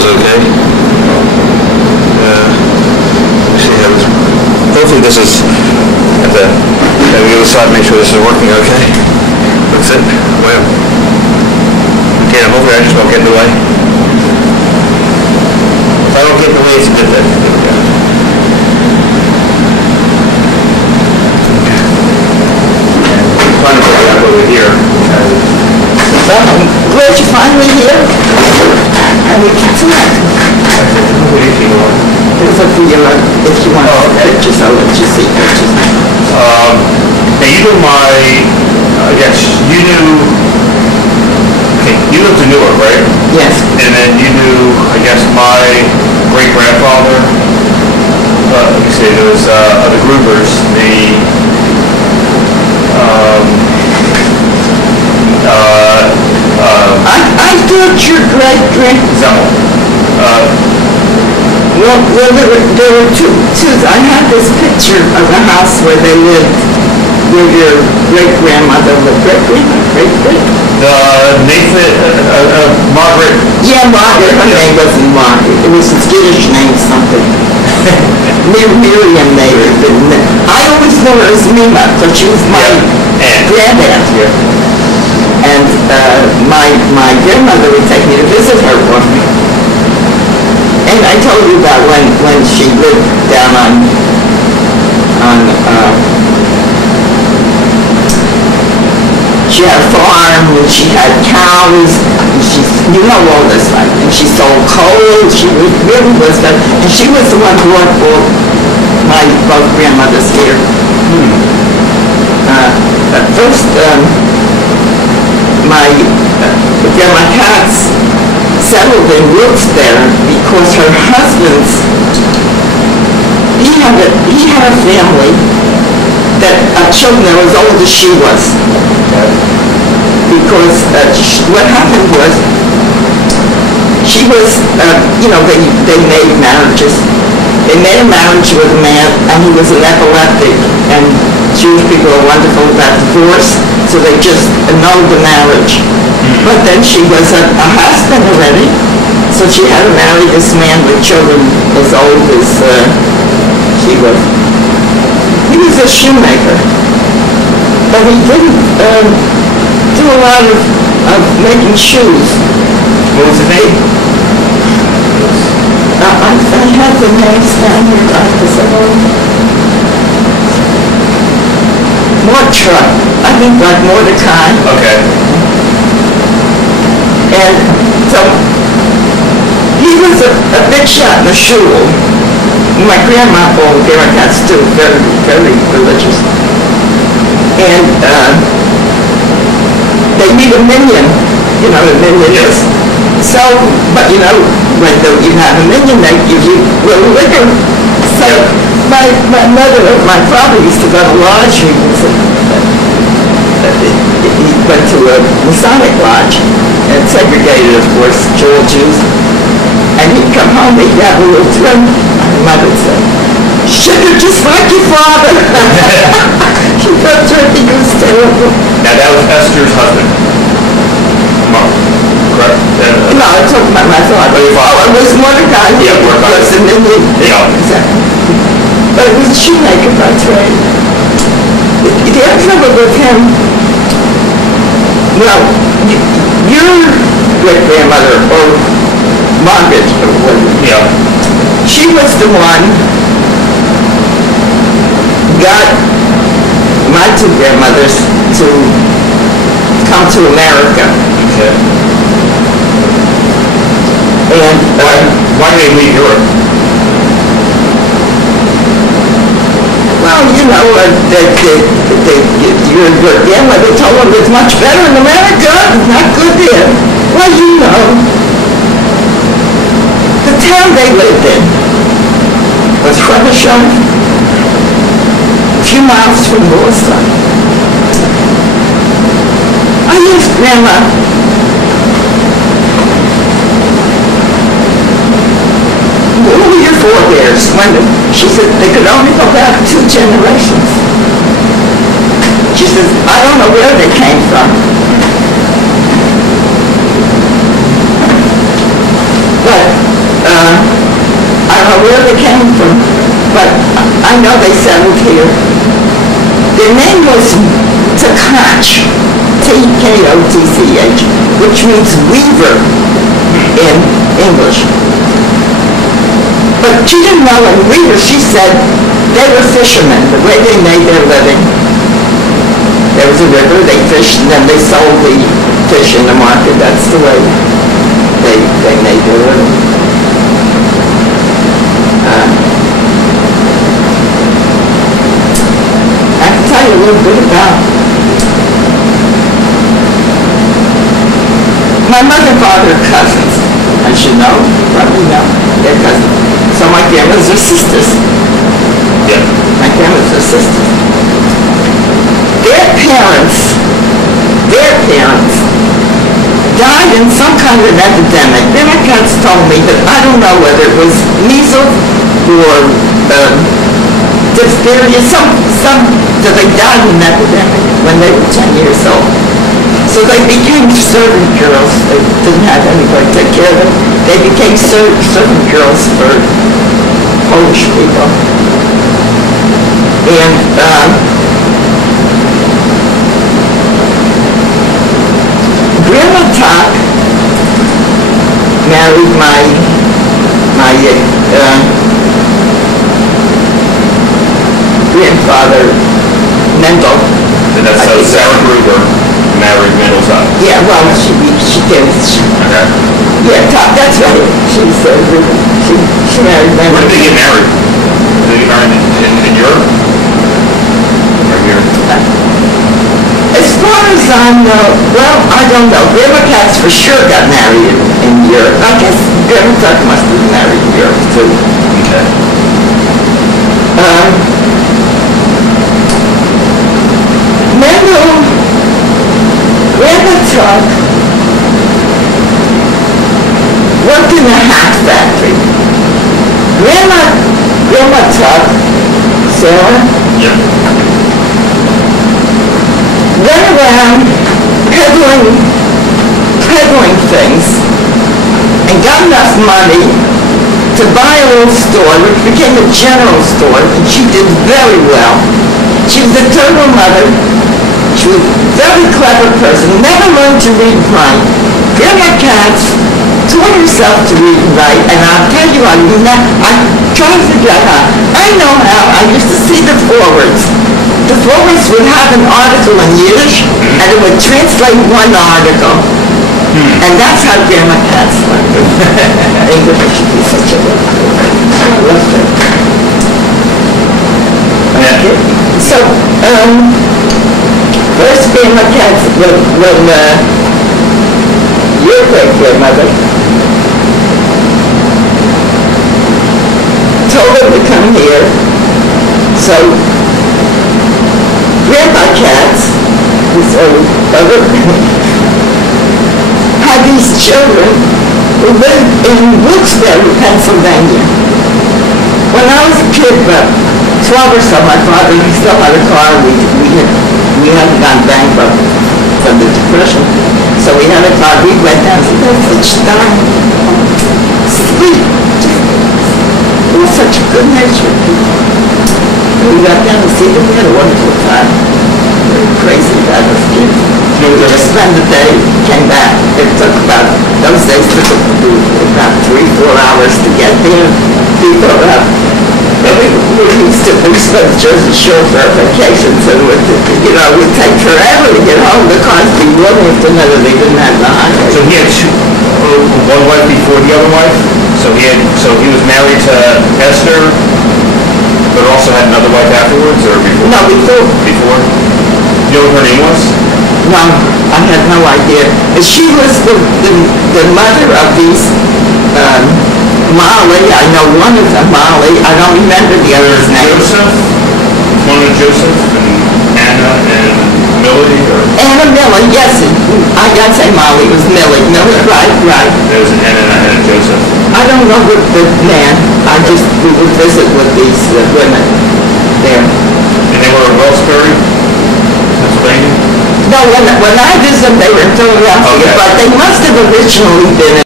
was okay. See how this, hopefully this is at the other side, make sure this is working okay. That's it. Well, okay, hopefully I just don't get in the way. If I don't get in the way, it's a good thing. There we go. Trying to put it up over here. Well, I'm glad you're finally here. And we can talk. What do you think? It's up to you if you want pictures, I'll let you see pictures. Now you knew I guess you knew, okay, you lived in Newark, right? Yes. And then you knew, I guess, my great-grandfather, let me see, there was the Grubers, I thought your great-grand... Zemmel. Well, there were two. I have this picture of a house where they lived, where your great-grandmother lived. Great-great? Nathan, Margaret. Yeah, Margaret. Her name wasn't Margaret. It was a Yiddish name, something. Miriam maybe. I always knew her as Mima, because she was my granddaughter. Yeah. And my grandmother would take me to visit her one week. And I told you about when she lived down on she had a farm and she had cows and you know all this, right? And she sold coal. She really was good. And she was the one who brought both grandmothers here. At first, my Grandma Katz settled in roots there because her husband's, he had a family that children that were as old as she was. Because what happened was, she was, they made marriages. They made a marriage with a man, and he was an epileptic, and Jewish people are wonderful about divorce, so they just annulled the marriage. But then she was a husband already, so she had to marry this man with children as old as she was. He was a shoemaker, but he didn't do a lot of making shoes. What was his name? I have the names down here. I think like Mordecai. Okay. And so he was a big shot in the shul. My grandma, Dorothy Katz, too, very, very religious. And they need a minion, a minion is. So, but when you have a minion, they give you a little liquor. So my father used to go to lodge. He went to a Masonic lodge and segregated, of course, Jews. And he'd come home, he'd have a little drink. My mother would say, "Sugar just like your father." She thought drinking was terrible. Now that was Esther's husband. Mark, correct? No, I'm talking about my father. Oh, your father. It was Mordecai. Yeah, Mordecai. Was an Indian. Yeah. Exactly. But it was a shoemaker by trade. The other trouble with him, well, your great-grandmother, or Margaret, Yeah. she was the one got my two grandmothers to come to America. Okay. And why did they leave Europe? well, your grandmother told them it's much better in America. It's not good there. Well, the town they lived in was Frobisher, a few miles from Boston. I asked Grandma, what were your forebears? She said they could only go back 2 generations. She says, I don't know where they came from. But I know they settled here. Their name was Takach, T-K-O-T-C-H, which means weaver in English. But she didn't know in weaver, she said they were fishermen, the way they made their living. There was a river, they fished, and then they sold the fish in the market. That's the way they made their living. I can tell you a little bit about my mother and father are cousins. I should know, probably know, they're cousins. So my grandmas are sisters. Yeah. My grandmas are sisters. Their parents died in some kind of an epidemic. Then my parents told me that I don't know whether it was measles or diphtheria, that they died in an epidemic when they were 10 years old. So they became servant girls. They didn't have anybody to take care of them. They became servant girls for Polish people. And Grandma Tuck married my grandfather, Mendel. And that's so Sarah Gruber married Mendel Tuck. Yeah, well, she did. Okay. Yeah, Tuck, that's right. She married Mendel. Where did they get married? Did they get married in Europe? Or here? As far as I know, well, I don't know. Grandma Katz for sure got married in Europe. I guess Grandma Tuck must have been married in Europe, too. Okay. Grandma Tuck worked in a hat factory. Grandma Tuck, Sarah? Yeah. Went around peddling things and got enough money to buy a little store, which became a general store, and she did very well. She was a total mother. She was a very clever person, never learned to read and write. Grandma Katz taught herself to read and write, and I'll tell you, I try to figure out how. I know how. I used to see the forwards. The forwards would have an article in Yiddish, and it would translate one article. And that's how Grandma Katz learned English. Should be such a good I loved it. Okay. So, first Grandma Katz, when your great-grandmother told her to come here, so Grandpa Katz, his old brother, had these children who lived in Wilkes-Barre, Pennsylvania. When I was a kid, about 12 or so, my father, he still had a car. We hadn't gone bankrupt from the Depression. So we had a car. We went down to such time. Sweet. It was such a good nature. We got down to see them. We had a wonderful time. We were crazy about us kids. We just spent the day, came back. It took about, those days took about 3-4 hours to get there. People we spent Jersey Shore for our vacations, and it would take forever to get home because we wouldn't have known that they didn't have the highway. So he had one wife before the other wife? So he was married to Esther, but also had another wife afterwards, or before? No, before. Before? You know what her name was? No, I had no idea. She was the mother of these, Molly, I know one of them, Molly. I don't remember the other's name. Joseph? One of Joseph and Anna and Millie? Or? Anna Millie, yes. I gotta say Molly, it was Millie. Millie, right. There was an Anna and a Joseph. I don't know the man. We would visit with these women there. And they were in Wilkes-Barre, Pennsylvania? No, when I visited them, they were in Philadelphia, okay. But they must have originally been